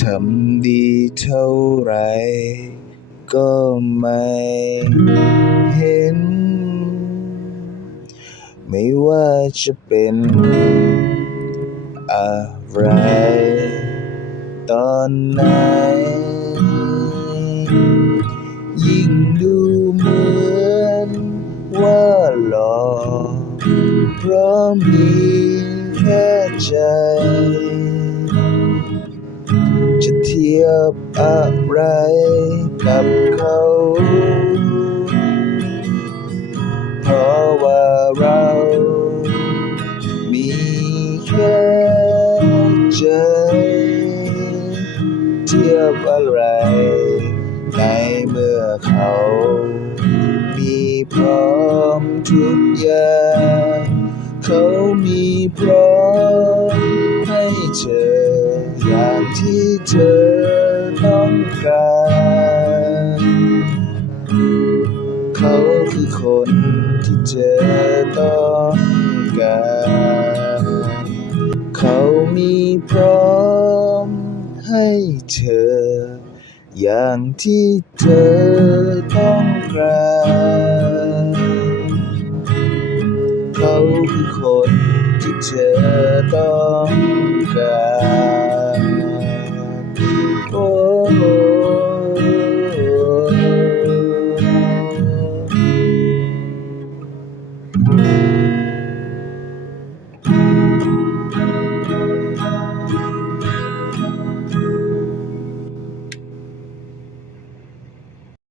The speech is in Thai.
ทำดีเท่าไรก็ไม่เห็น ไม่ว่าจะเป็นอะไร ตอนไหน ยิ่งดูเหมือนว่าหลอกเพราะมีแค่ใจ ทียบอะไรกับเขา เพราะว่าเรามีแค่ใจเทียบอะไรในเมื่อเขา มีพร้อมทุกอย่าง เขามีพร้อม ที่เธอต้องการเขาคือคนที่เธอต้องการ เขามีพร้อมให้เธอ อย่างที่เธอต้องการเขาคือคนที่เธอต้องการ